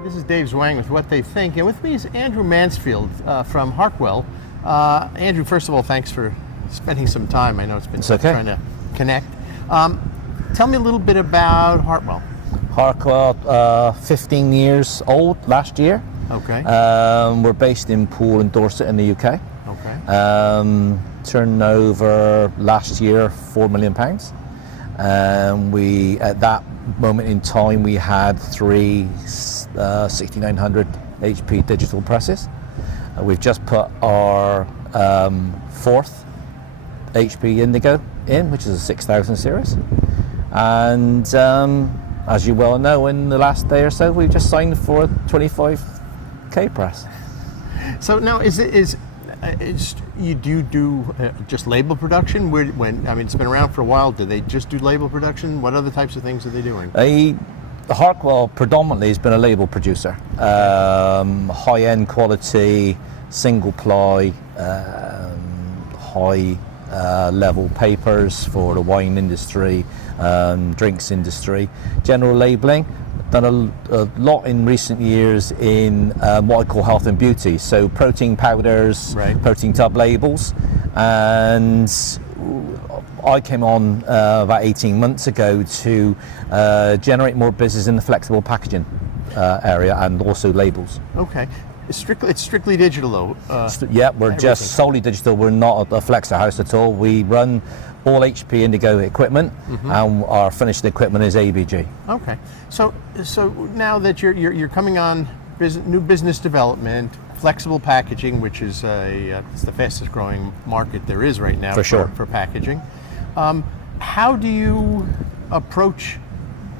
Hi, this is Dave Zwang with What They Think, and with me is Andrew Mansfield from Harkwell. Andrew, first of all, thanks for spending some time. I know it's been tough trying to connect. Tell me a little bit about Harkwell. Harkwell, 15 years old last year. Okay. We're based in Poole and Dorset in the UK. Okay. Turnover last year, £4 million. We, at that moment in time, we had three 6900 HP digital presses. We've just put our fourth HP Indigo in, which is a 6000 series. And as you well know, in the last day or so, we've just signed for a 25k press. So now, you do just label production? It's been around for a while. Do they just do label production? What other types of things are they doing? Harkwell predominantly has been a label producer. High-end quality, single ply, high level papers for the wine industry, drinks industry, general labeling. Done a lot in recent years in what I call health and beauty, so protein powders, right, protein tub labels, and I came on about 18 months ago to generate more business in the flexible packaging area and also labels. Okay. It's strictly digital though. Yeah, we're just solely digital. We're not a flexer house at all. We run all HP Indigo equipment, and our finished equipment is ABG. Okay, so now that you're coming on new business development, flexible packaging, which is it's the fastest growing market there is right now for packaging. How do you approach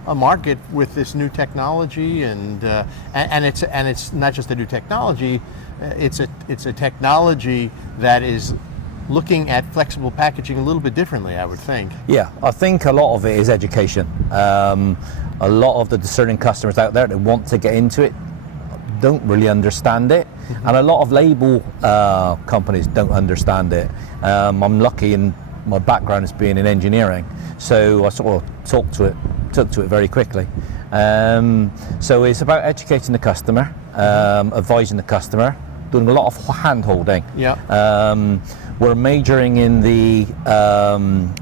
a market with this new technology, and it's not just a new technology, it's a technology that is looking at flexible packaging a little bit differently, I would think. Yeah, I think a lot of it is education. A lot of the discerning customers out there that want to get into it don't really understand it, and a lot of label companies don't understand it. I'm lucky in my background as being in engineering, so I sort of took to it very quickly. So it's about educating the customer, advising the customer, doing a lot of hand holding. Yeah. We're majoring in the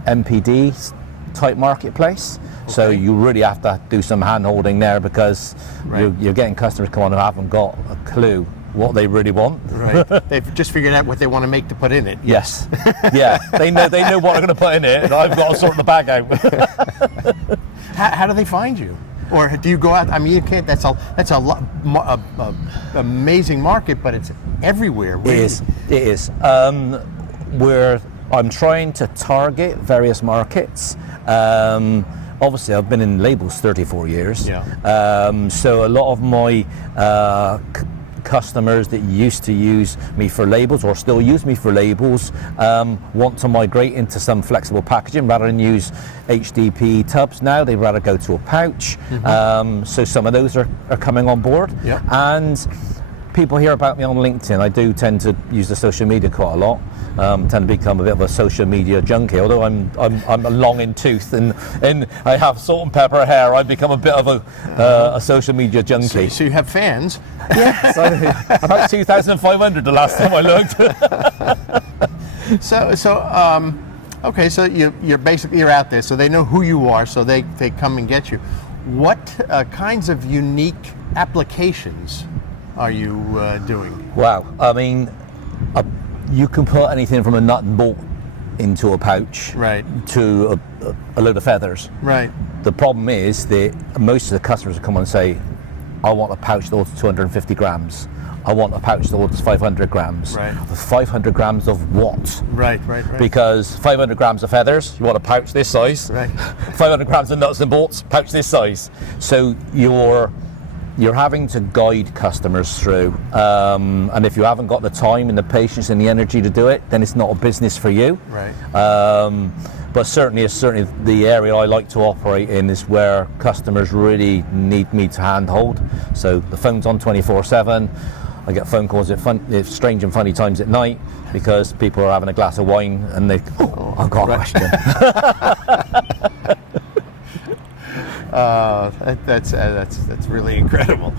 MPD type marketplace, so you really have to do some hand holding there, because you're getting customers come on who haven't got a clue what they really want. Right. They've just figured out what they want to make to put in it. Yes. Yeah. They know what they're going to put in it, and I've got to sort the bag out. How do they find you? Or do you go out? I mean, you can't. That's a amazing market, but it's everywhere. It is. I'm trying to target various markets. Obviously, I've been in labels 34 years. Yeah. So a lot of my customers that used to use me for labels, or still use me for labels, want to migrate into some flexible packaging rather than use HDP tubs now. They'd rather go to a pouch. So some of those are coming on board. Yeah. And people hear about me on LinkedIn. I do tend to use the social media quite a lot. Tend to become a bit of a social media junkie. Although I'm long in tooth and I have salt and pepper hair, I've become a bit of a social media junkie. So you have fans? Yes, about 2,500 the last time I looked. Okay, so you're out there, so they know who you are, so they come and get you. What kinds of unique applications are you doing? Wow, I mean, you can put anything from a nut and bolt into a pouch, right, to a load of feathers. Right. The problem is that most of the customers will come and say, I want a pouch that holds 250 grams. I want a pouch that holds 500 grams. Right. 500 grams of what? Right. Because 500 grams of feathers, you want a pouch this size. Right. 500 grams of nuts and bolts, pouch this size. So you're having to guide customers through, and if you haven't got the time and the patience and the energy to do it, then it's not a business for you. Right. But certainly the area I like to operate in is where customers really need me to handhold. So the phone's on 24/7. I get phone calls at strange and funny times at night, because people are having a glass of wine and I've got a question. That's really incredible.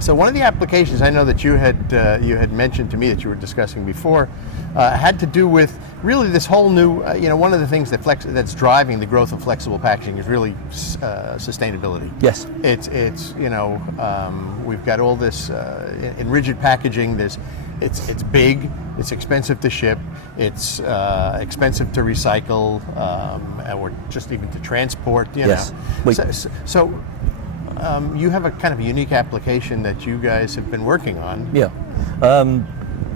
So one of the applications I know that you had mentioned to me that you were discussing before had to do with really this whole new, one of the things that's driving the growth of flexible packaging is really sustainability. Yes. It's we've got all this in rigid packaging. It's big, it's expensive to ship, it's expensive to recycle, or just even to transport. Yes. So you have a kind of a unique application that you guys have been working on. Yeah.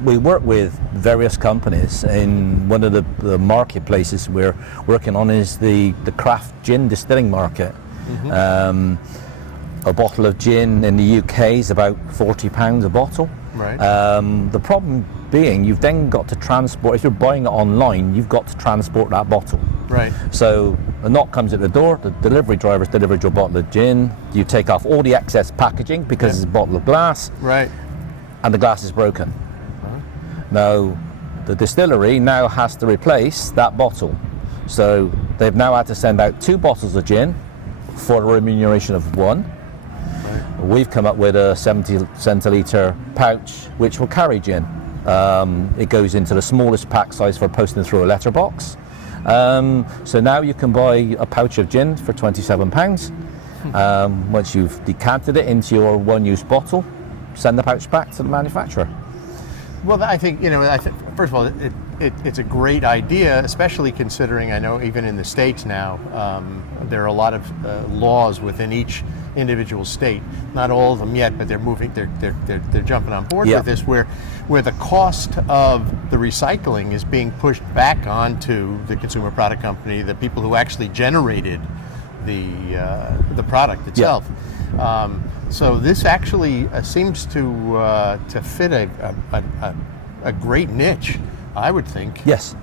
We work with various companies. In one of the marketplaces we're working on is the craft gin distilling market. Mm-hmm. A bottle of gin in the UK is about £40 a bottle. Right. The problem being, you've then got to transport, if you're buying it online, you've got to transport that bottle. Right. So a knock comes at the door, the delivery driver's delivered your bottle of gin, you take off all the excess packaging because it's a bottle of glass. Right. And the glass is broken. Now, the distillery now has to replace that bottle. So they've now had to send out 2 bottles of gin for the remuneration of 1. Right. We've come up with a 70 centilitre pouch which will carry gin. It goes into the smallest pack size for posting through a letterbox. So now you can buy a pouch of gin for £27. Once you've decanted it into your one-use bottle, send the pouch back to the manufacturer. Well, I think, first of all, it's a great idea, especially considering, I know even in the States now, there are a lot of laws within each individual state. Not all of them yet, but they're moving, they're jumping on board with this, where the cost of the recycling is being pushed back onto the consumer product company, the people who actually generated the product itself. Yeah. So this actually seems to fit a great niche, I would think. Yes.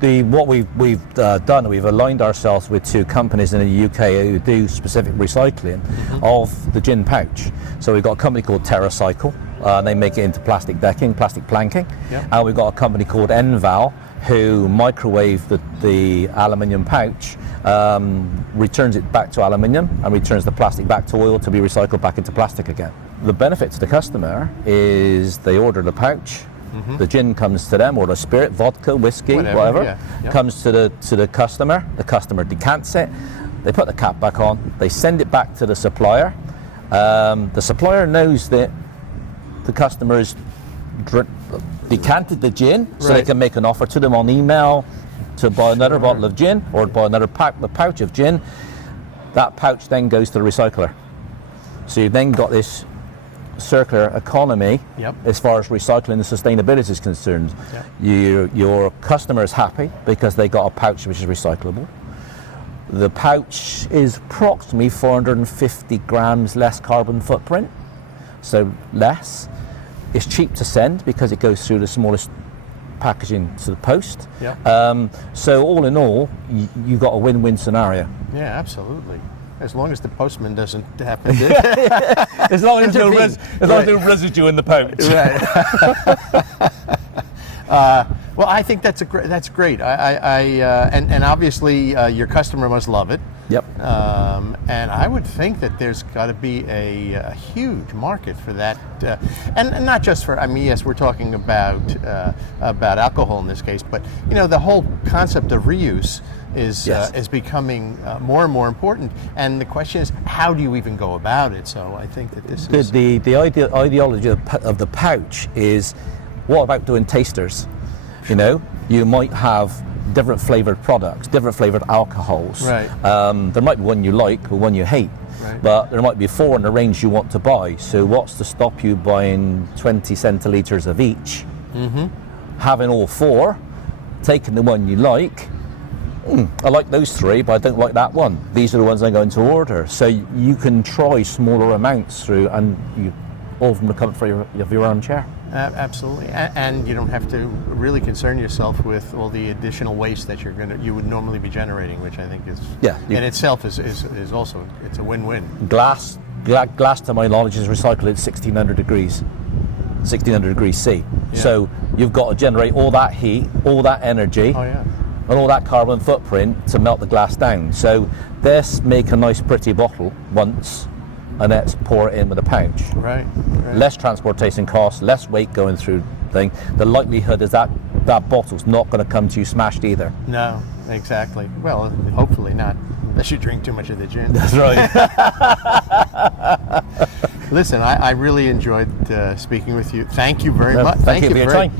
What we've done, we've aligned ourselves with 2 companies in the UK who do specific recycling of the gin pouch. So we've got a company called TerraCycle, they make it into plastic decking, plastic planking, and we've got a company called Enval who microwave the aluminium pouch, returns it back to aluminium and returns the plastic back to oil to be recycled back into plastic again. The benefit to the customer is they order the pouch, the gin comes to them, or the spirit, vodka, whiskey, whatever, comes to the customer decants it, they put the cap back on, they send it back to the supplier. The supplier knows that the customer is decanted the gin, so they can make an offer to them on email to buy another bottle of gin or buy another pouch of gin. That pouch then goes to the recycler. So you've then got this circular economy as far as recycling and sustainability is concerned. Your customer is happy because they got a pouch which is recyclable. The pouch is approximately 450 grams less carbon footprint, so less. It's cheap to send because it goes through the smallest packaging to the post. So all in all, you got a win-win scenario. Yeah, absolutely. As long as the postman doesn't happen to as long as there's no residue in the pouch. Well, I think that's great. And obviously your customer must love it. Yep. And I would think that there's got to be a huge market for that, and not just for. I mean, yes, we're talking about alcohol in this case, but the whole concept of reuse is becoming more and more important. And the question is, how do you even go about it? So I think that this is the ideology of the pouch is, what about doing tasters? You might have different flavored products, different flavored alcohols. Right. There might be one you like or one you hate, but there might be 4 in the range you want to buy. So what's to stop you buying 20 centilitres of each, having all 4, taking the one you like? I like those 3, but I don't like that one. These are the ones I'm going to order. So you can try smaller amounts through, and all of them will come for your own chair. Absolutely, and you don't have to really concern yourself with all the additional waste that you would normally be generating, which I think is in itself is also, it's a win-win. Glass to my knowledge is recycled at 1600 degrees C. So you've got to generate all that heat, all that energy, and all that carbon footprint to melt the glass down. So this make a nice pretty bottle once, and let's pour it in with a pouch. Right. Less transportation costs, less weight going through thing. The likelihood is that that bottle's not going to come to you smashed either. No, exactly. Well, hopefully not, unless you drink too much of the gin. That's right. Listen, I really enjoyed speaking with you. Thank you very much. Thank you for your time.